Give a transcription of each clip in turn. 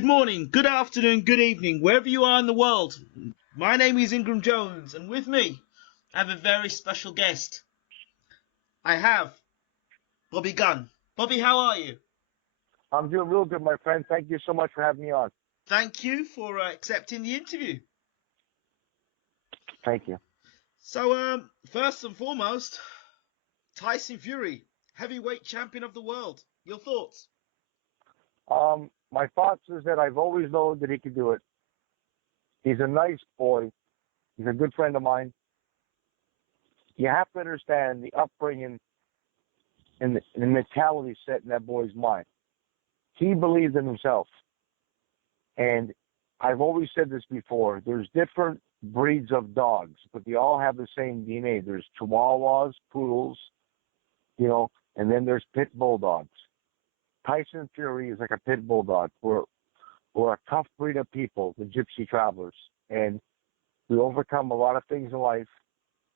Good morning, good afternoon, good evening, wherever you are in the world. My name is Ingram Jones, and with me, I have a very special guest. I have Bobby Gunn. Bobby, how are you? I'm doing real good, my friend. Thank you so much for having me on. Thank you for accepting the interview. Thank you. So, first and foremost, Tyson Fury, heavyweight champion of the world. Your thoughts? My thoughts is that I've always known that he could do it. He's a nice boy. He's a good friend of mine. You have to understand the upbringing and the mentality set in that boy's mind. He believed in himself. And I've always said this before. There's different breeds of dogs, but they all have the same DNA. There's Chihuahuas, Poodles, and then there's Pit Bulldogs. Tyson Fury is like a Pit Bulldog. We're a tough breed of people, the Gypsy Travelers. And we overcome a lot of things in life.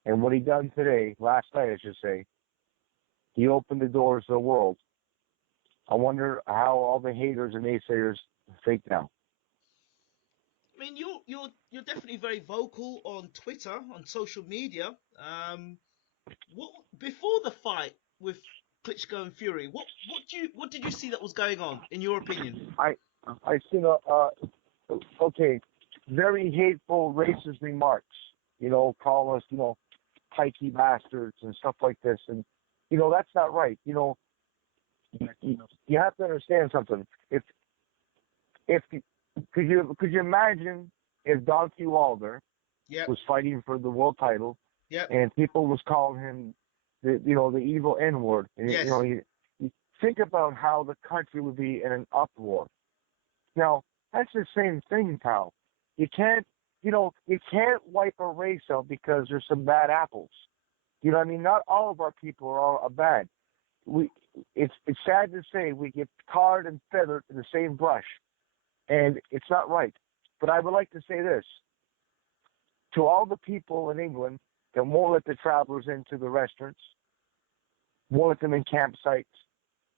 And what he done today, last night I should say, he opened the doors to the world. I wonder how all the haters and naysayers think now. I mean, you're definitely very vocal on Twitter, on social media. What before the fight with Klitschko and Fury? What did you see that was going on, in your opinion? I seen very hateful, racist remarks. Call us, pikey bastards and stuff like this, and that's not right. You have to understand something. Could you imagine if Donkey Wilder was fighting for the world title, and people was calling him the evil N-word, and you think about how the country would be in an uproar. Now that's the same thing, pal. You can't wipe a race out because there's some bad apples. You know what I mean? Not all of our people are all bad. It's sad to say we get tarred and feathered in the same brush, and it's not right. But I would like to say this to all the people in England that won't let the travelers into the restaurants, won't let them in campsites,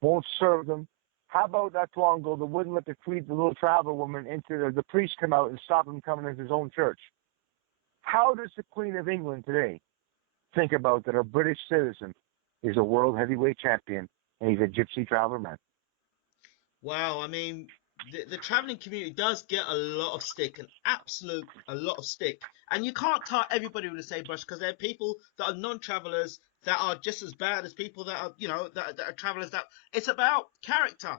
won't serve them. How about not too long ago they wouldn't let the little traveler woman into the priest come out and stop him coming into his own church? How does the Queen of England today think about that a British citizen is a world heavyweight champion and he's a gypsy traveler man? Wow, I mean, the traveling community does get a lot of stick, a lot of stick. And you can't tar everybody with the same brush, because there are people that are non-travelers that are just as bad as people that are, that are travelers. That it's about character,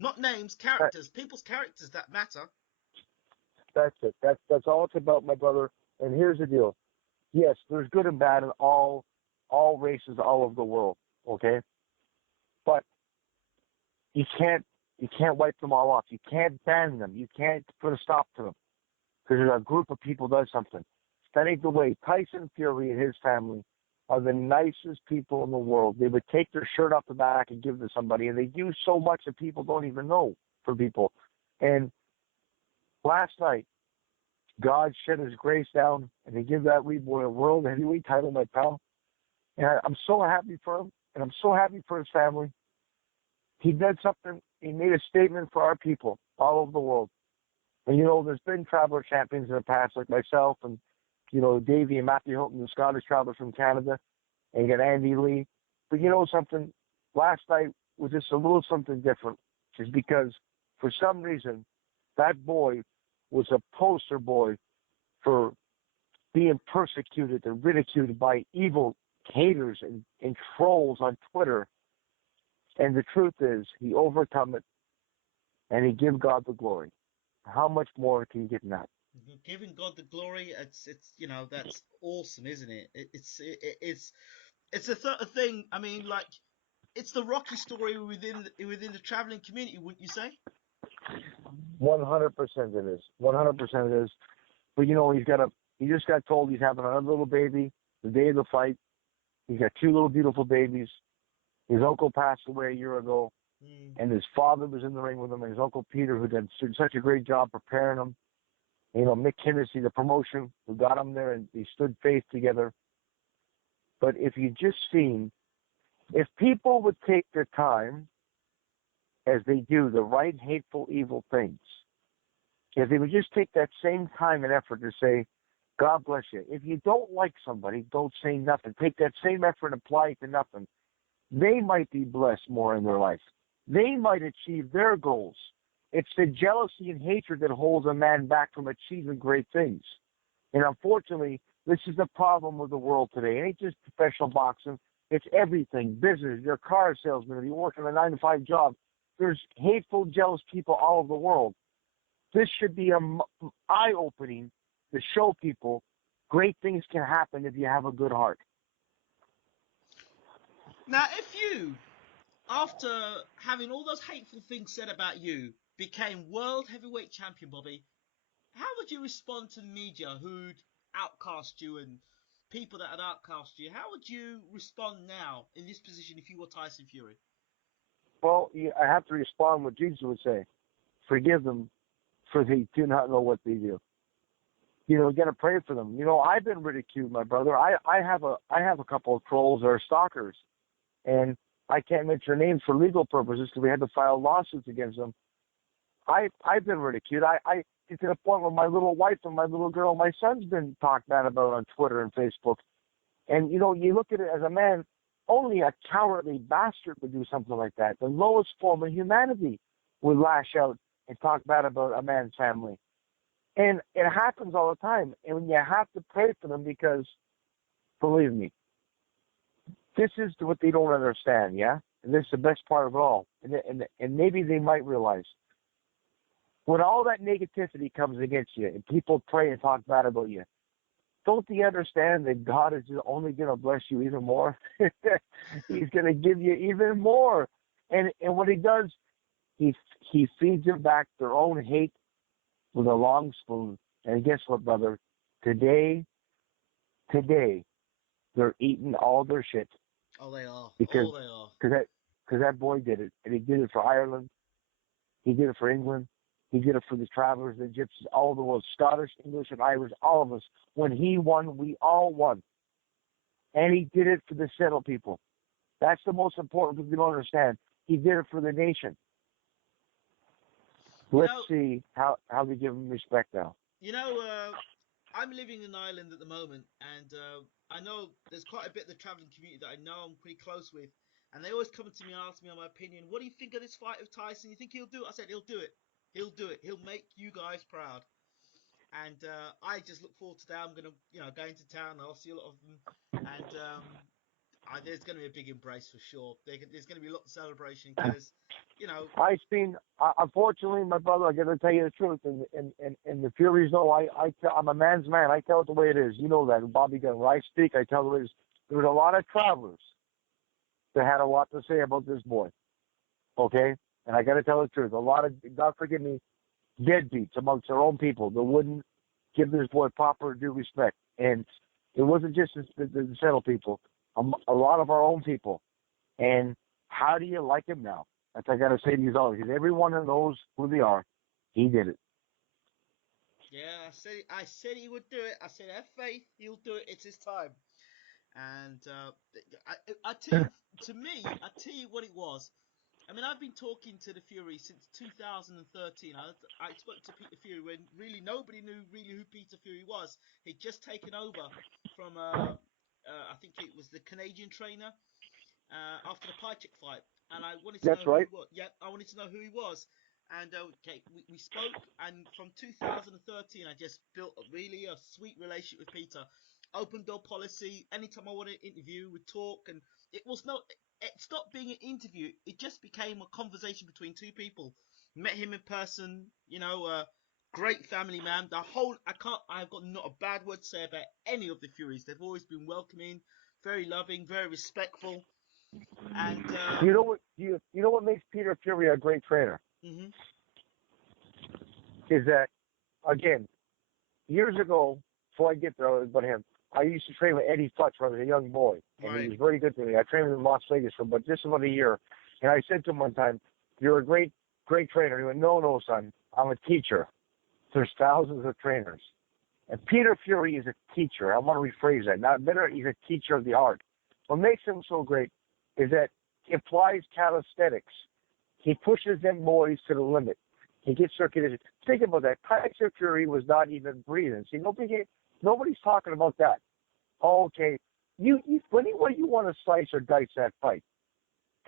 not names, characters. People's characters that matter. That's it. That's all it's about, my brother. And here's the deal. Yes, there's good and bad in all races all over the world, okay? But you can't wipe them all off. You can't ban them. You can't put a stop to them because a group of people does something. That ain't the way. Tyson Fury and his family are the nicest people in the world. They would take their shirt off the back and give it to somebody, and they do so much that people don't even know for people. And last night, God shed his grace down, and he gave that wee boy a world heavyweight title, my pal. And I'm so happy for him, and I'm so happy for his family. He did something. He made a statement for our people all over the world. And, there's been traveler champions in the past, like myself and, Davey and Matthew Hilton, the Scottish travelers from Canada, and you got Andy Lee. But something, last night was just a little something different, just because for some reason that boy was a poster boy for being persecuted and ridiculed by evil haters and trolls on Twitter. And the truth is, he overcome it, and he give God the glory. How much more can you get in that? Giving God the glory, it's that's awesome, isn't it? It's a sort of thing. I mean, like, it's the Rocky story within the traveling community, wouldn't you say? 100% it is. 100% it is. But he just got told he's having another little baby the day of the fight. He's got 2 little beautiful babies. His uncle passed away a year ago, and his father was in the ring with him, and his uncle Peter, who did such a great job preparing him. Mick Hennessy, the promotion, who got him there, and they stood faith together. But if you just seen, if people would take their time as they do the right, hateful, evil things, if they would just take that same time and effort to say, God bless you. If you don't like somebody, don't say nothing. Take that same effort and apply it to nothing. They might be blessed more in their life. They might achieve their goals. It's the jealousy and hatred that holds a man back from achieving great things. And unfortunately, this is the problem with the world today. It ain't just professional boxing. It's everything. Business, you're a car salesman, if you work in a 9-to-5 job, there's hateful, jealous people all over the world. This should be an eye-opening to show people great things can happen if you have a good heart. Now, if you, after having all those hateful things said about you, became world heavyweight champion, Bobby, how would you respond to the media who'd outcast you and people that had outcast you? How would you respond now in this position if you were Tyson Fury? Well, I have to respond what Jesus would say. Forgive them, for they do not know what they do. You got to pray for them. I've been ridiculed, my brother. I have a couple of trolls that are stalkers, and I can't mention their names for legal purposes because we had to file lawsuits against them. I've been ridiculed. I get to the point where my little wife and my little girl, my son's been talked bad about on Twitter and Facebook. And you look at it as a man, only a cowardly bastard would do something like that. The lowest form of humanity would lash out and talk bad about a man's family. And it happens all the time. And you have to pray for them because, believe me, this is what they don't understand, yeah? And this is the best part of it all. And maybe they might realize. When all that negativity comes against you and people pray and talk bad about you, don't they understand that God is only going to bless you even more? He's going to give you even more. And what he does, he feeds them back their own hate with a long spoon. And guess what, brother? Today, they're eating all their shit. Oh, they are. Because that boy did it. And he did it for Ireland. He did it for England. He did it for the travelers, the gypsies, all of the world, Scottish, English, and Irish, all of us. When he won, we all won. And he did it for the settled people. That's the most important thing you don't understand. He did it for the nation. Let's see how they give him respect now. I'm living in Ireland at the moment, and I know there's quite a bit of the travelling community that I know I'm pretty close with, and they always come to me and ask me on my opinion. What do you think of this fight of Tyson? You think he'll do it? I said he'll do it. He'll do it. He'll make you guys proud. And I just look forward to that. I'm gonna, go into town. I'll see a lot of them, and there's gonna be a big embrace for sure. There's gonna be a lot of celebration because, I've seen. Unfortunately, my brother, I got to tell you the truth. And the Furies know I'm a man's man. I tell it the way it is. You know that, Bobby Gunn. When I speak, I tell the way it is. There was a lot of travelers that had a lot to say about this boy. Okay. And I got to tell the truth. A lot of, God forgive me, deadbeats amongst their own people that wouldn't give this boy proper due respect. And it wasn't just the settled people, a lot of our own people. And how do you like him now? That's what I got to say to you all, because everyone knows who they are. He did it. Yeah, I said he would do it. I said, have faith, he'll do it. It's his time. And I tell you, to me, I tell you what it was. I mean, I've been talking to the Fury since 2013. I spoke to Peter Fury when really nobody knew really who Peter Fury was. He'd just taken over from, I think it was the Canadian trainer after the Pychik fight. And I wanted to know who he was. Yeah, I wanted to know who he was. And we spoke, and from 2013, I just built really a sweet relationship with Peter. Open door policy. Anytime I wanted to interview, we'd talk, and it stopped being an interview. It just became a conversation between two people. Met him in person, great family man. I've got not a bad word to say about any of the Furies. They've always been welcoming, very loving, very respectful. And you know what makes Peter Fury a great trainer? Mm-hmm. Is that, again, years ago, before I get there about him, I used to train with Eddie Futch when I was a young boy, and he was very good to me. I trained with him in Las Vegas for just about a year, and I said to him one time, "You're a great trainer." He went, "No, son, I'm a teacher. There's thousands of trainers." And Peter Fury is a teacher. I want to rephrase that. Not better, he's a teacher of the art. What makes him so great is that he applies calisthenics. He pushes them boys to the limit. He gets circulated. Think about that. Tyson Fury was not even breathing. See, nobody's talking about that. Okay, when you want to slice or dice that fight,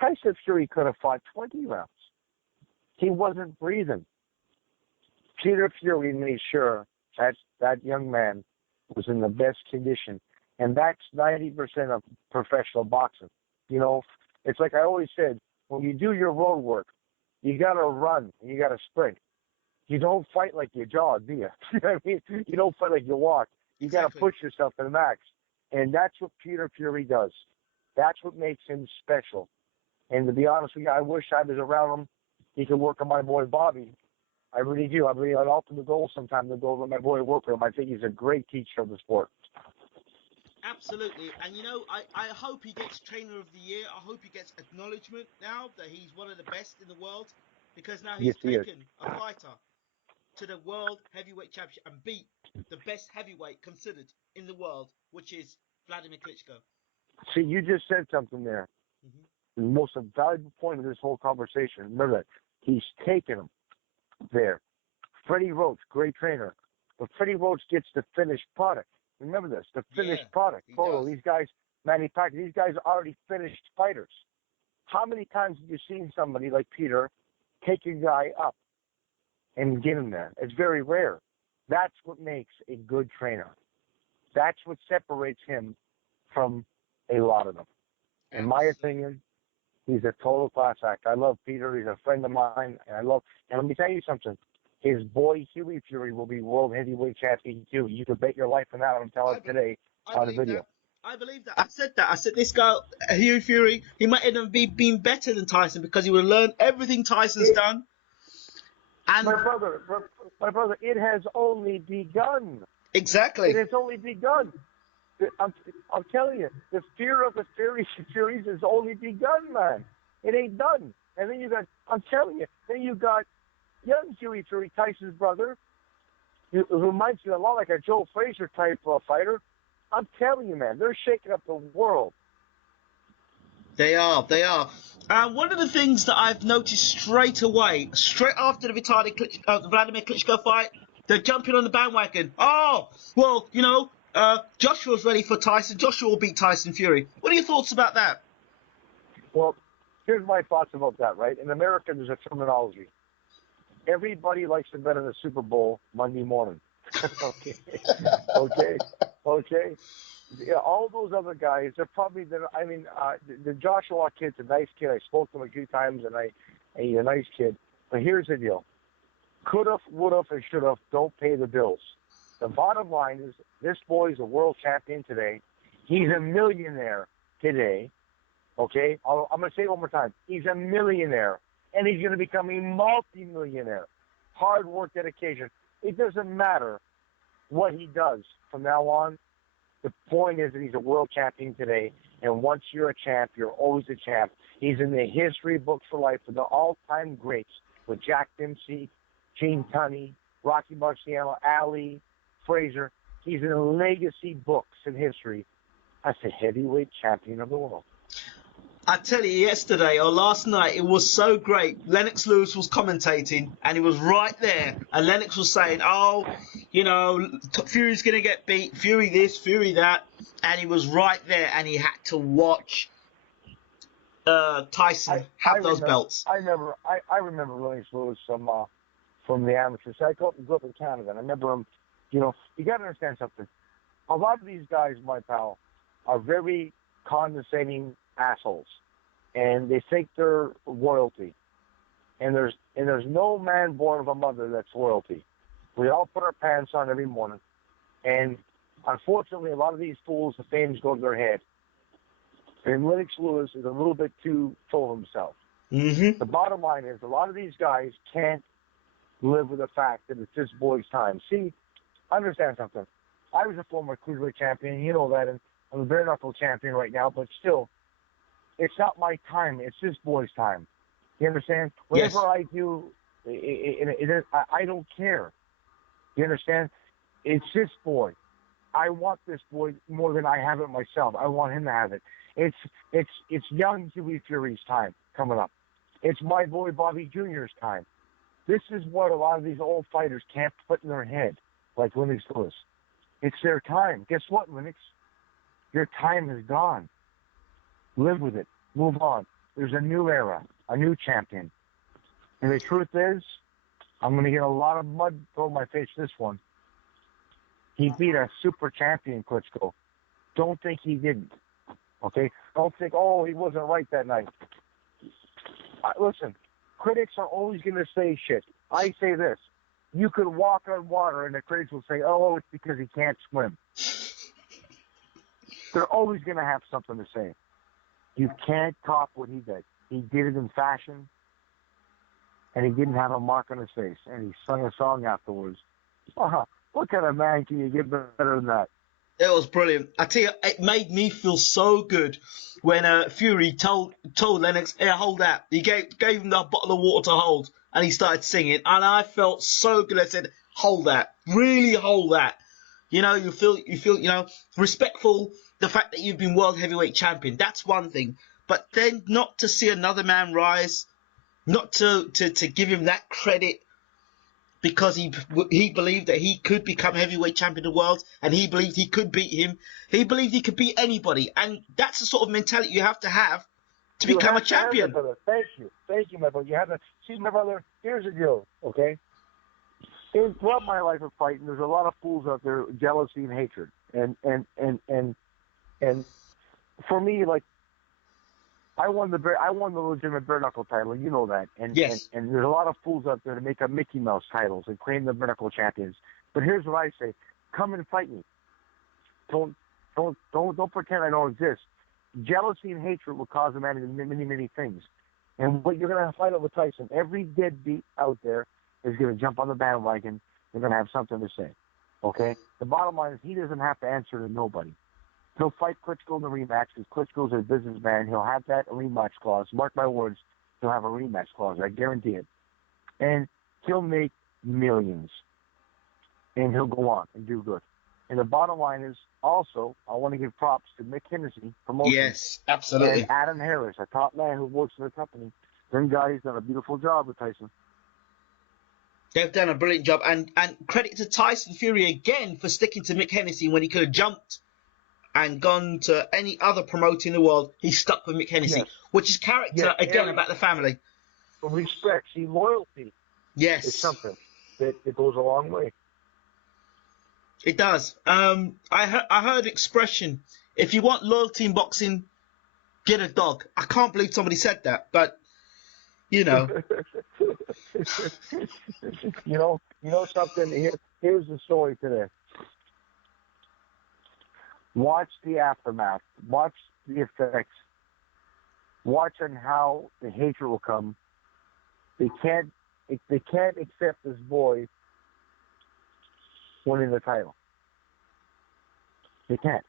Tyson Fury could have fought 20 rounds. He wasn't breathing. Peter Fury made sure that young man was in the best condition, and that's 90% of professional boxing. You know, it's like I always said, when you do your road work, you got to run and you got to sprint. You don't fight like you jog, do you? You know what I mean? You don't fight like you walk. You got to push yourself to the max. And that's what Peter Fury does. That's what makes him special. And to be honest with you, I wish I was around him. He could work on my boy Bobby. I really do. I really an ultimate goal sometime to go over my boy and work with him. I think he's a great teacher of the sport. Absolutely. And you know, I hope he gets Trainer of the Year. I hope he gets acknowledgement now that he's one of the best in the world, because now he's taken a fighter to the World Heavyweight Championship and beat the best heavyweight considered in the world, which is Vladimir Klitschko. See, you just said something there. The most valuable point of this whole conversation. Remember that. He's taken him there. Freddie Roach, great trainer. But Freddie Roach gets the finished product. Remember this, the finished product. These guys manufacture. These guys are already finished fighters. How many times have you seen somebody like Peter take a guy up and get him there? It's very rare. That's what makes a good trainer. That's what separates him from a lot of them. In my opinion, he's a total class act. I love Peter. He's a friend of mine, and let me tell you something. His boy Huey Fury will be world heavyweight champion too. You could bet your life on that. I'm telling you today on the video. I believe that. I said that. I said this guy, Huey Fury, he might end up being better than Tyson because he will learn everything Tyson's done. And my brother, it has only begun. Exactly. It has only begun. I'm telling you, the fear of the Furies has only begun, man. It ain't done. And then I'm telling you, then you got young Huey Fury, Tyson's brother, who reminds you a lot like a Joe Frazier type fighter. I'm telling you, man, they're shaking up the world. They are. One of the things that I've noticed straight away, straight after the Vladimir Klitschko fight, they're jumping on the bandwagon. Oh, well, you know, Joshua's ready for Tyson. Joshua will beat Tyson Fury. What are your thoughts about that? Well, here's my thoughts about that, right? In America, there's a terminology. Everybody likes to bet on the Super Bowl Monday morning. Okay. Yeah, all those other guys, they're probably, the Joshua kid's a nice kid. I spoke to him a few times, and he's a nice kid. But here's the deal. Could've, would've, and should've don't pay the bills. The bottom line is this boy's a world champion today. He's a millionaire today. Okay? I'm going to say it one more time. He's a millionaire, and he's going to become a multi-millionaire. Hard work, dedication. It doesn't matter what he does from now on. The point is that he's a world champion today, and once you're a champ, you're always a champ. He's in the history books for life with the all-time greats, with Jack Dempsey, Gene Tunney, Rocky Marciano, Ali, Frazier. He's in the legacy books in history as the heavyweight champion of the world. I tell you, yesterday or last night, it was so great. Lennox Lewis was commentating, and he was right there. And Lennox was saying, oh, you know, Fury's going to get beat, Fury this, Fury that. And he was right there, and he had to watch Tyson have those belts. I remember Lennox Lewis from the amateurs. I grew up in Canada, and I remember him. You know, you got to understand something. A lot of these guys, my pal, are very condescending assholes, and they think they're royalty. And there's no man born of a mother that's royalty. We all put our pants on every morning, and unfortunately, a lot of these fools, the fames go to their head. And Lennox Lewis is a little bit too full of himself. Mm-hmm. The bottom line is, a lot of these guys can't live with the fact that it's this boy's time. See, understand something. I was a former cruiserweight champion, you know that, and I'm a bare knuckle champion right now, but still, it's not my time. It's this boy's time. You understand? Whatever Yes. I do, I don't care. You understand? It's this boy. I want this boy more than I have it myself. I want him to have it. It's young Huey Fury's time coming up. It's my boy Bobby Jr.'s time. This is what a lot of these old fighters can't put in their head, like Lennox Lewis. It's their time. Guess what, Lennox? Your time is gone. Live with it. Move on. There's a new era, a new champion. And the truth is, I'm going to get a lot of mud thrown in my face this one. He beat a super champion, Klitschko. Don't think he didn't. Okay? Don't think, oh, he wasn't right that night. Listen, critics are always going to say shit. I say this. You could walk on water and the critics will say, oh, it's because he can't swim. They're always going to have something to say. You can't top what he did. He did it in fashion, and he didn't have a mark on his face, and he sung a song afterwards. What kind of man can you get better than that? It was brilliant. I tell you, it made me feel so good when Fury told Lennox, "Here, hold that." He gave him the bottle of water to hold, and he started singing, and I felt so good. I said, "Hold that, really hold that." You know, you feel, respectful. The fact that you've been world heavyweight champion, that's one thing. But then not to see another man rise, not to give him that credit, because he believed that he could become heavyweight champion of the world, and he believed he could beat him. He believed he could beat anybody, and that's the sort of mentality you have to become a champion. Thank you, my brother. You have to see, my brother. Here's the deal, okay? Throughout my life of fighting, there's a lot of fools out there, jealousy and hatred, and for me, like, I won the legitimate bare knuckle title, you know that. And, yes. and there's a lot of fools out there to make up Mickey Mouse titles and claim the bare knuckle champions. But here's what I say: come and fight me. Don't pretend I don't exist. Jealousy and hatred will cause a man to do many, many things. And what you're gonna fight over Tyson, every deadbeat out there is gonna jump on the bandwagon. They're gonna have something to say. Okay? The bottom line is he doesn't have to answer to nobody. He'll fight Klitschko in the rematch because Klitschko's a businessman. He'll have that rematch clause. Mark my words, he'll have a rematch clause. I guarantee it. And he'll make millions. And he'll go on and do good. And the bottom line is, also, I want to give props to Mick Hennessy, promotion. Yes, absolutely. And Adam Harris, a top man who works for the company. Them guys done a beautiful job with Tyson. They've done a brilliant job. And credit to Tyson Fury again for sticking to Mick Hennessy when he could have jumped and gone to any other promoter in the world. He stuck with Mick Hennessy, yes. Which is character, again, about the family. Respect, see, loyalty. Yes. It's something that goes a long way. It does. I heard expression, if you want loyalty in boxing, get a dog. I can't believe somebody said that, but, you know. you know something? Here's the story today. Watch the aftermath. Watch the effects. Watch on how the hatred will come. They can't accept this boy winning the title. They can't.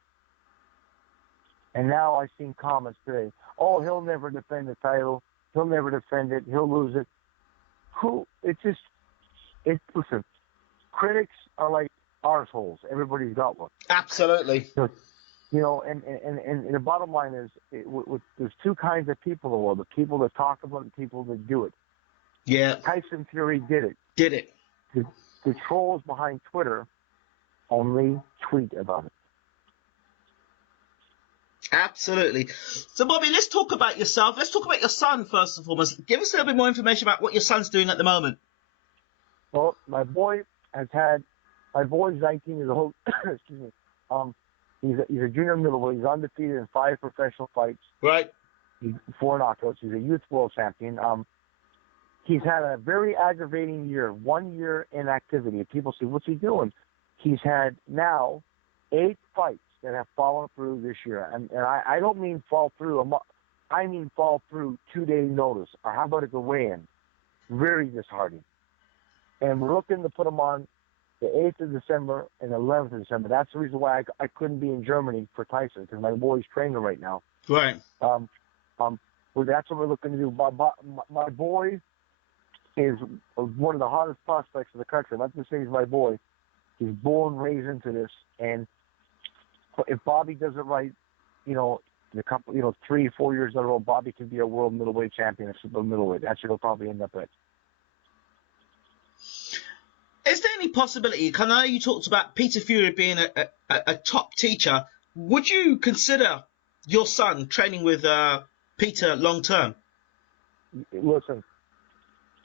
And now I've seen comments today. Oh, he'll never defend the title. He'll never defend it. He'll lose it. Listen, critics are like arseholes. Everybody's got one. Absolutely. So, and the bottom line is, there's two kinds of people in the world: the people that talk about it, and people that do it. Yeah. Tyson Fury did it. Did it. The trolls behind Twitter only tweet about it. Absolutely. So, Bobby, let's talk about yourself. Let's talk about your son first and foremost. Give us a little bit more information about what your son's doing at the moment. Well, my boy is 19 years old. Excuse me. He's a junior middleweight. He's undefeated in 5 professional fights. Right. 4 knockouts. He's a youth world champion. He's had a very aggravating year. 1 year inactivity. People say, what's he doing? He's had now 8 fights that have fallen through this year. And I don't mean fall through. I mean fall through 2-day notice. Or how about at the weigh-in? Very disheartening. And we're looking to put him on the 8th of December and 11th of December. That's the reason why I couldn't be in Germany for Tyson, because my boy's training right now. Right. Well, that's what we're looking to do. My boy is one of the hottest prospects in the country. I'm not going to say he's my boy. He's born, raised into this. And if Bobby does it right, in a couple, 3-4 years in a row, Bobby can be a world middleweight champion at super middleweight. That's what he'll probably end up at. Is there any possibility? I know you talked about Peter Fury being a top teacher. Would you consider your son training with Peter long term? Listen,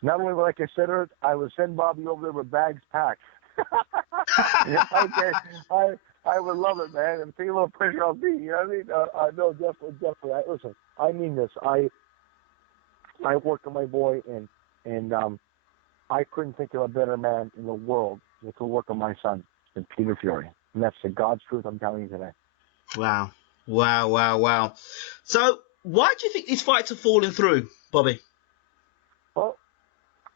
not only would I consider it, I would send Bobby over there with bags packed. Okay, I would love it, man, and take a little pressure off me. You know what I mean? No, definitely. Listen, I mean this. I work with my boy, and I couldn't think of a better man in the world that could work on my son than Peter Fury, and that's the God's truth I'm telling you today. Wow. So, why do you think these fights are falling through, Bobby? Well,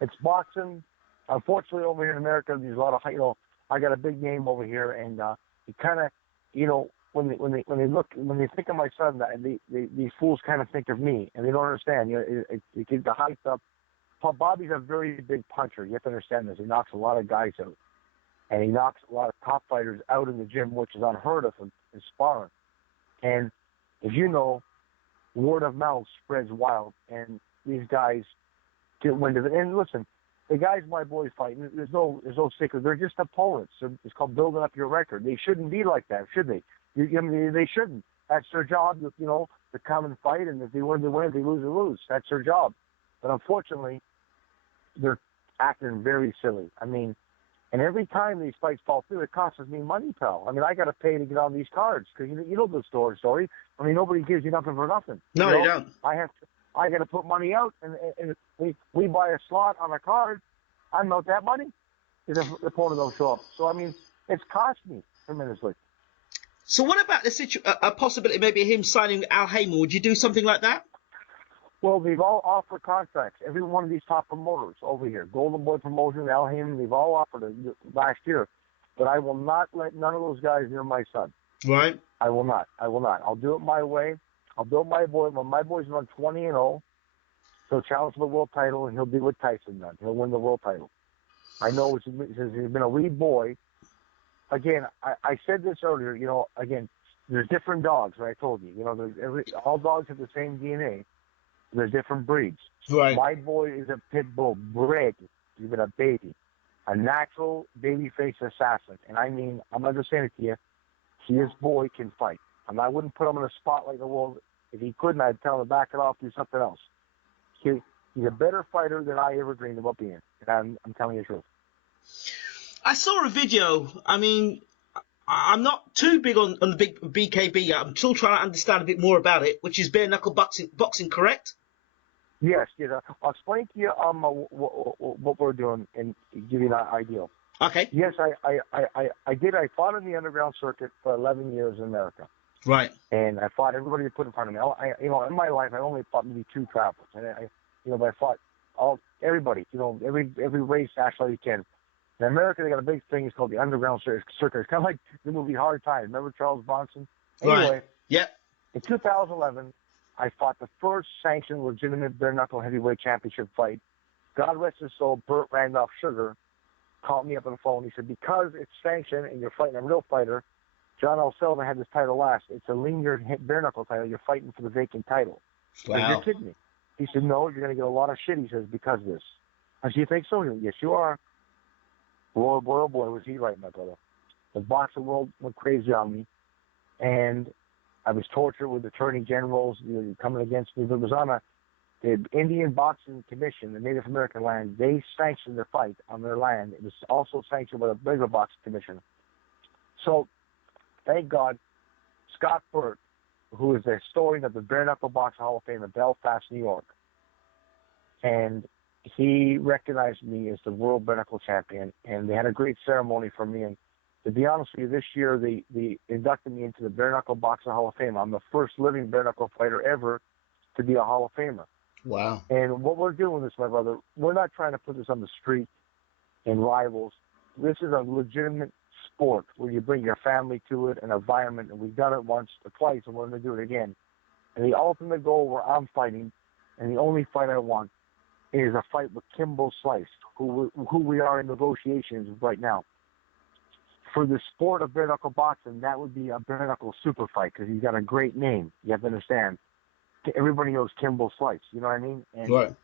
it's boxing. Unfortunately, over here in America, there's a lot of, I got a big name over here, and it kind of, when they think of my son, these fools kind of think of me, and they don't understand. It gets the hype up. Bobby's a very big puncher. You have to understand this. He knocks a lot of guys out, and he knocks a lot of top fighters out in the gym, which is unheard of in sparring. And as you know, word of mouth spreads wild, and these guys get wind of it. And listen, the guys my boys fighting, there's no secret. They're just opponents. It's called building up your record. They shouldn't be like that, should they? They shouldn't. That's their job, to come and fight, and if they win, they win. If they lose, they lose. That's their job. But unfortunately, they're acting very silly. I mean, and every time these fights fall through, it costs me money, pal. I mean, I got to pay to get on these cards because you know the story. I mean, nobody gives you nothing for nothing. No, they don't. I got to put money out, and we buy a slot on a card. I'm out that money. The opponent don't show up. So I mean, it's cost me tremendously. So what about a possibility maybe him signing Al Haymon? Would you do something like that? Well, they've all offered contracts. Every one of these top promoters over here, Golden Boy Promotions, Al Haymon, they've all offered it last year. But I will not let none of those guys near my son. Right. I will not. I'll do it my way. I'll build my boy. When my boy's run 20-0, he'll challenge for the world title, and he'll be with Tyson then. He'll win the world title. I know he's been a lead boy. Again, I said this earlier, again, there's different dogs, right? I told you, all dogs have the same DNA. There's different breeds. Right. My boy is a pit bull bred, even a baby, a natural babyface assassin. And I mean, I'm not just saying it to you, his boy can fight. And I wouldn't put him in a spotlight in the world. If he couldn't, I'd tell him to back it off, do something else. He's a better fighter than I ever dreamed about being. And I'm telling you the truth. I saw a video. I mean, I'm not too big on the big BKB yet. I'm still trying to understand a bit more about it, which is bare knuckle boxing, correct? Yes. I'll explain to you what we're doing and give you an idea. Okay. Yes, I did. I fought in the underground circuit for 11 years in America. Right. And I fought everybody they put in front of me. In my life, I only fought maybe 2 travelers. And but I fought everybody. Every race actually you can. In America, they got a big thing. It's called the underground circuit. It's kind of like the movie Hard Times. Remember Charles Bronson? Anyway, right. Yeah. In 2011, I fought the first sanctioned legitimate bare knuckle heavyweight championship fight. God rest his soul, Burt Randolph Sugar called me up on the phone. He said, because it's sanctioned and you're fighting a real fighter, John L. Sullivan had this title last. It's a linear bare knuckle title. You're fighting for the vacant title. Wow. You're kidding me. He said, no, you're going to get a lot of shit, he says, because of this. I said, you think so? He said, yes, you are. Boy, was he right, my brother. The boxing world went crazy on me, and I was tortured with attorney generals coming against me. But it was on the Indian Boxing Commission, the Native American land. They sanctioned the fight on their land. It was also sanctioned by the regular Boxing Commission. So, thank God, Scott Burt, who is the historian of the Bare Knuckle Boxing Hall of Fame in Belfast, New York, and he recognized me as the world bare knuckle champion, and they had a great ceremony for me. And to be honest with you, this year they inducted me into the Bare Knuckle Boxing Hall of Fame. I'm the first living bare knuckle fighter ever to be a Hall of Famer. Wow. And what we're doing this, my brother, we're not trying to put this on the street and rivals. This is a legitimate sport where you bring your family to it, an environment, and we've done it once or twice, and we're going to do it again. And the ultimate goal where I'm fighting, and the only fight I want, is a fight with Kimbo Slice, who we are in negotiations right now. for the sport of bare knuckle boxing, that would be a bare knuckle Superfight because he's got a great name. You have to understand. Everybody knows Kimbo Slice. You know what I mean? And Right.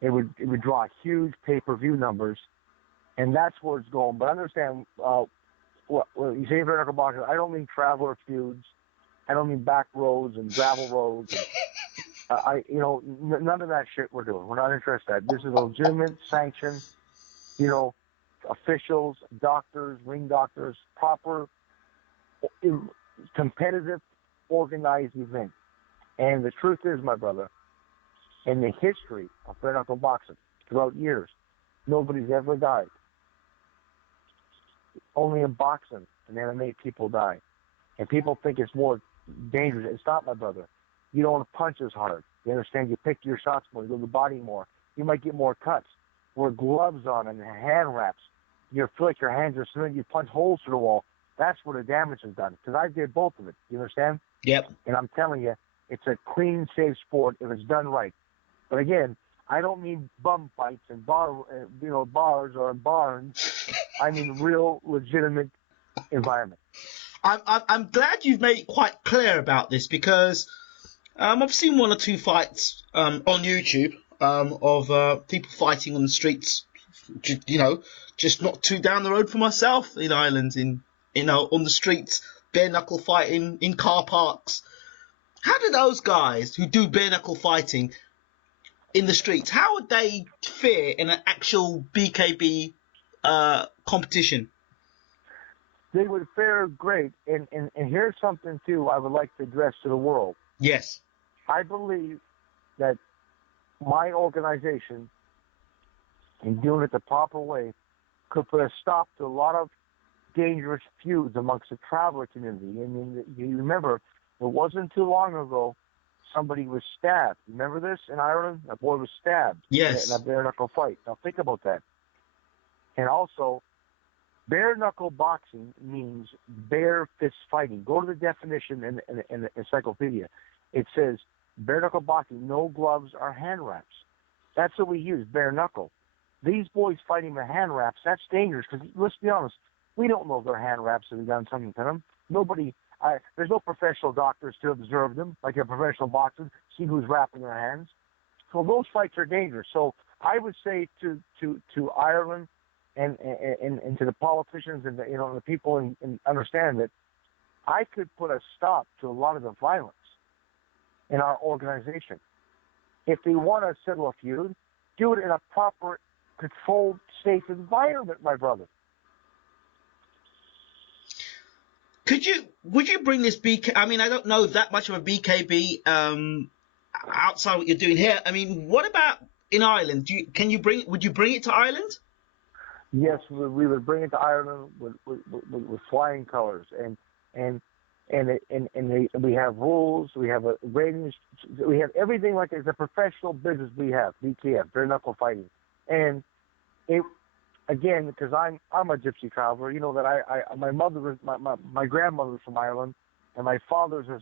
it would draw huge pay-per-view numbers, and that's where it's going. But understand, what you say bare knuckle boxing, I don't mean traveler feuds. I don't mean back roads and gravel roads. And, none of that shit we're doing. We're not interested in that. This is a legitimate, sanctioned, officials, doctors, ring doctors, proper, competitive, organized event. And the truth is, my brother, in the history of bare knuckle boxing, throughout years, nobody's ever died. Only in boxing and MMA people die. And people think it's more dangerous. It's not, my brother. You don't want to punch as hard. You understand? You pick your shots more. You go to the body more. You might get more cuts. Wear gloves on and hand wraps. You feel like your hands are cement. You punch holes through the wall. That's where the damage is done. Because I did both of it. You understand? Yep. And I'm telling you, it's a clean, safe sport if it's done right. But again, I don't mean bum fights and bars or barns. I mean real, legitimate environment. I'm glad you've made it quite clear about this because I've seen one or two fights on YouTube of people fighting on the streets, just not too down the road from myself in Ireland, on the streets, bare knuckle fighting in car parks. How do those guys who do bare knuckle fighting in the streets, how would they fare in an actual BKB competition? They would fare great. And here's something, too, I would like to address to the world. Yes. I believe that my organization, in doing it the proper way, could put a stop to a lot of dangerous feuds amongst the traveler community. I mean, you remember, it wasn't too long ago, somebody was stabbed. Remember this in Ireland? A boy was stabbed Yes. in a bare-knuckle fight. Now, think about that. And also, bare-knuckle boxing means bare fist fighting. Go to the definition in the encyclopedia. It says, bare-knuckle boxing, no gloves or hand wraps. That's what we use, bare-knuckle. These boys fighting with hand wraps, that's dangerous because, let's be honest, we don't know if their hand wraps have done something to them. There's no professional doctors to observe them, like a professional boxer, see who's wrapping their hands. So those fights are dangerous. So I would say to Ireland and to the politicians and the people and understand that I could put a stop to a lot of the violence in our organization. If they want to settle a feud, do it in a proper, controlled, safe environment, my brother. Would you bring this BK? I mean, I don't know that much of a BKB outside what you're doing here. I mean, what about in Ireland? Would you bring it to Ireland? Yes, we would bring it to Ireland with flying colors, and we have rules, we have a ratings, we have everything like it's a professional business. We have BKF, bare knuckle fighting, and it. Again, because I'm a gypsy traveler, you know that my grandmother was from Ireland, and my father's a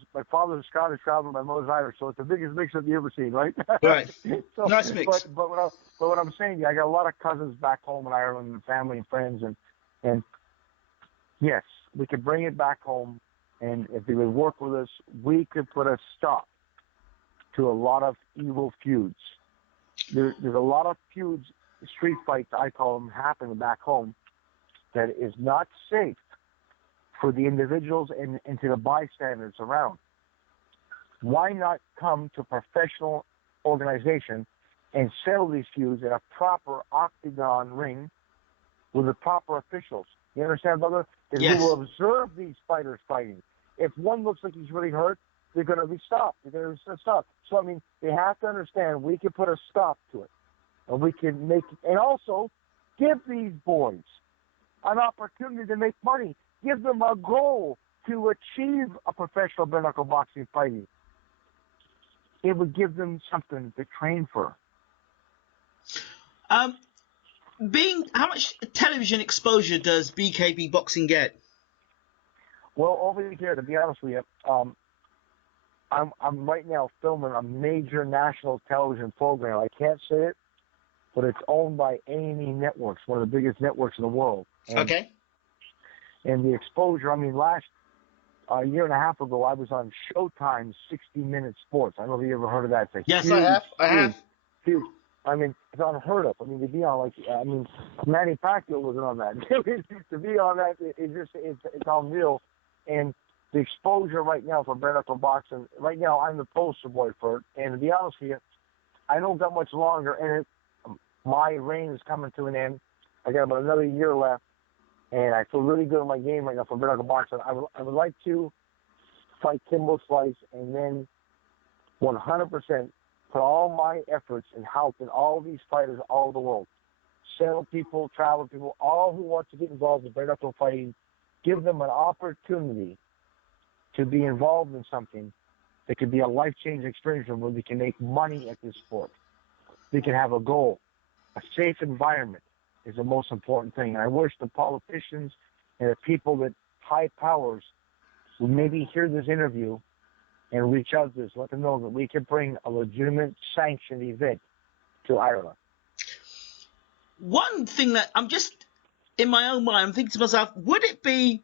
Scottish traveler, my mother's Irish, so it's the biggest mix-up you ever seen, right? Right. So, nice mix. But what I'm saying, I got a lot of cousins back home in Ireland, and family and friends, and yes, we could bring it back home, and if they would work with us, we could put a stop to a lot of evil feuds. There's a lot of feuds. Street fights, I call them, happen back home that is not safe for the individuals and to the bystanders around. Why not come to a professional organization and settle these feuds in a proper octagon ring with the proper officials? You understand, brother? Because yes. We will observe these fighters fighting. If one looks like he's really hurt, they're going to be stopped. They're going to stop. So, I mean, they have to understand we can put a stop to it. And we can make, and also give these boys an opportunity to make money. Give them a goal to achieve a professional bare knuckle boxing fighting. It would give them something to train for. How much television exposure does BKB boxing get? Well, over here, to be honest with you, I'm right now filming a major national television program. I can't say it, but it's owned by A&E Networks, one of the biggest networks in the world. And okay. And the exposure, I mean, last a year and a half ago, I was on Showtime's 60-Minute Sports. I don't know if you ever heard of that. It's a Yes, I huge, have. I huge, have. huge. I mean, it's unheard of. I mean, to be on, like, I mean, Manny Pacquiao wasn't on that. To be on that, it's unreal. And the exposure right now for bare knuckle boxing, right now, I'm the poster boy for it. And to be honest with you, I don't got much longer in it. My reign is coming to an end. I got about another year left. And I feel really good in my game right now for bare knuckle boxing. I would like to fight Kimbo Slice and then 100% put all my efforts in helping all these fighters all over the world. Sell people, travel people, all who want to get involved in bare knuckle fighting, give them an opportunity to be involved in something that could be a life-changing experience where they can make money at this sport. They can have a goal. A safe environment is the most important thing. And I wish the politicians and the people that high powers would maybe hear this interview and reach out to us, let them know that we can bring a legitimate sanctioned event to Ireland. One thing that I'm just in my own mind, I'm thinking to myself, would it be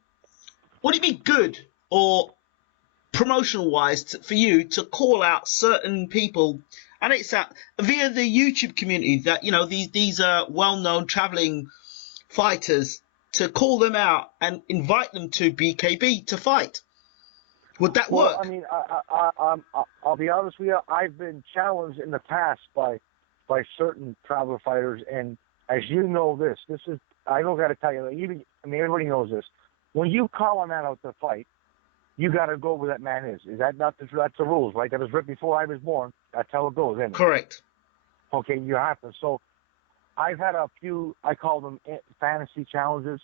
good or promotional wise for you to call out certain people, and it's via the YouTube community that, you know, these are well-known traveling fighters, to call them out and invite them to BKB to fight? Would that work? Well, I mean, I'll be honest with you. I've been challenged in the past by certain traveler fighters, and as you know, this is, I don't got to tell you. I mean, everybody knows this. When you call a man out to fight, you got to go where that man is. Is that not that's the rules, right? That was written before I was born. That's how it goes, isn't it? Correct. Okay, you have to. So I've had a few, I call them fantasy challenges.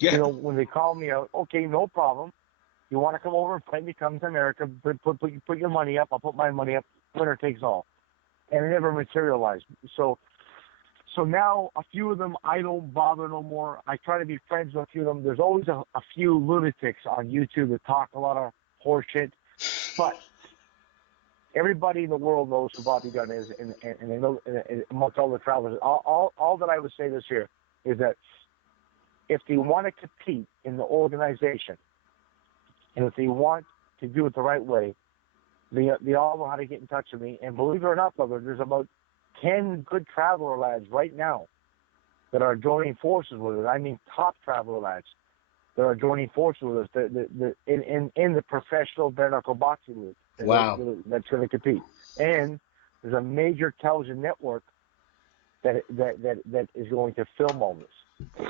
Yeah. You know, when they call me out, okay, no problem. You want to come over and fight me, come to America, put your money up, I'll put my money up, winner takes all. And it never materialized. So now a few of them, I don't bother no more. I try to be friends with a few of them. There's always a few lunatics on YouTube that talk a lot of horse shit. But everybody in the world knows who Bobby Gunn is, and they know, and amongst all the travelers. All that I would say this year is that if they want to compete in the organization, and if they want to do it the right way, they all know how to get in touch with me. And believe it or not, brother, there's about 10 good traveler lads right now that are joining forces with us. I mean, top traveler lads that are joining forces with us in the professional bare knuckle boxing league. Wow. That's going to compete. And there's a major television network that is going to film all this.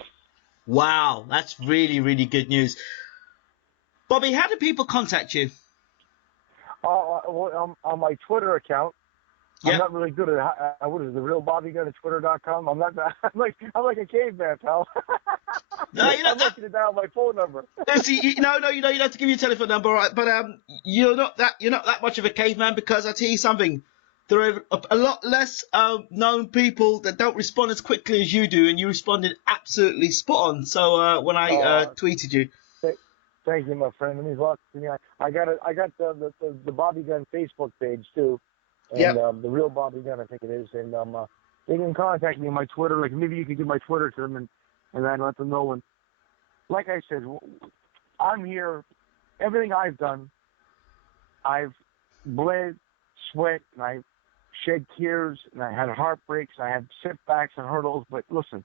Wow, that's really, really good news. Bobby, how do people contact you? On my Twitter account. Yep. I'm not really good at what is it, the real Bobby Gunn at Twitter.com. I'm like a caveman, pal. No, you know, I'm looking it down my phone number. See, you don't have to give your telephone number, right? But you're not that much of a caveman, because I tell you something, there are a lot less known people that don't respond as quickly as you do, and you responded absolutely spot on. So when I tweeted you. Thank you, my friend. It means a lot to me. I got the Bobby Gunn Facebook page too, and Yep. The real Bobby Gunn, I think it is. And they can contact me on my Twitter. Like maybe you could give my Twitter to them, and then let them know. And like I said, I'm here. Everything I've done, I've bled, sweat, and I've shed tears, and I had heartbreaks, I had setbacks and hurdles. But listen,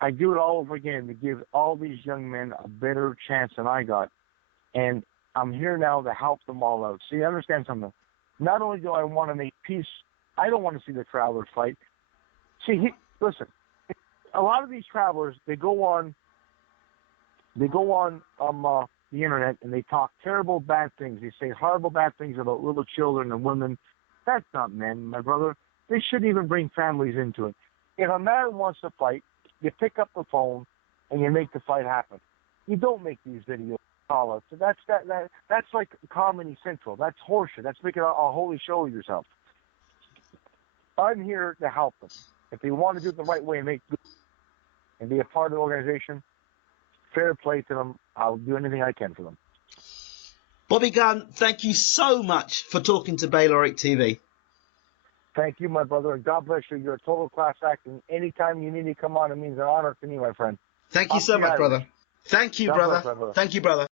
I do it all over again to give all these young men a better chance than I got. And I'm here now to help them all out. See, understand something. Not only do I want to make peace, I don't want to see the travelers fight. See, listen, a lot of these travelers, they go on the internet and they talk terrible, bad things. They say horrible, bad things about little children and women. That's not men, my brother. They shouldn't even bring families into it. If a man wants to fight, you pick up the phone and you make the fight happen. You don't make these videos call-outs. So that's like Comedy Central. That's horseshit. That's making a holy show of yourself. I'm here to help them. If they want to do it the right way and make good and be a part of the organization, fair play to them. I'll do anything I can for them. Bobby Gunn, thank you so much for talking to BAYLORIC TV. Thank you, my brother, and God bless you. You're a total class act, and anytime you need to come on, it means an honor to me, my friend. Thank you so much, brother. Thank you, God bless, brother. my brother. Thank you, brother.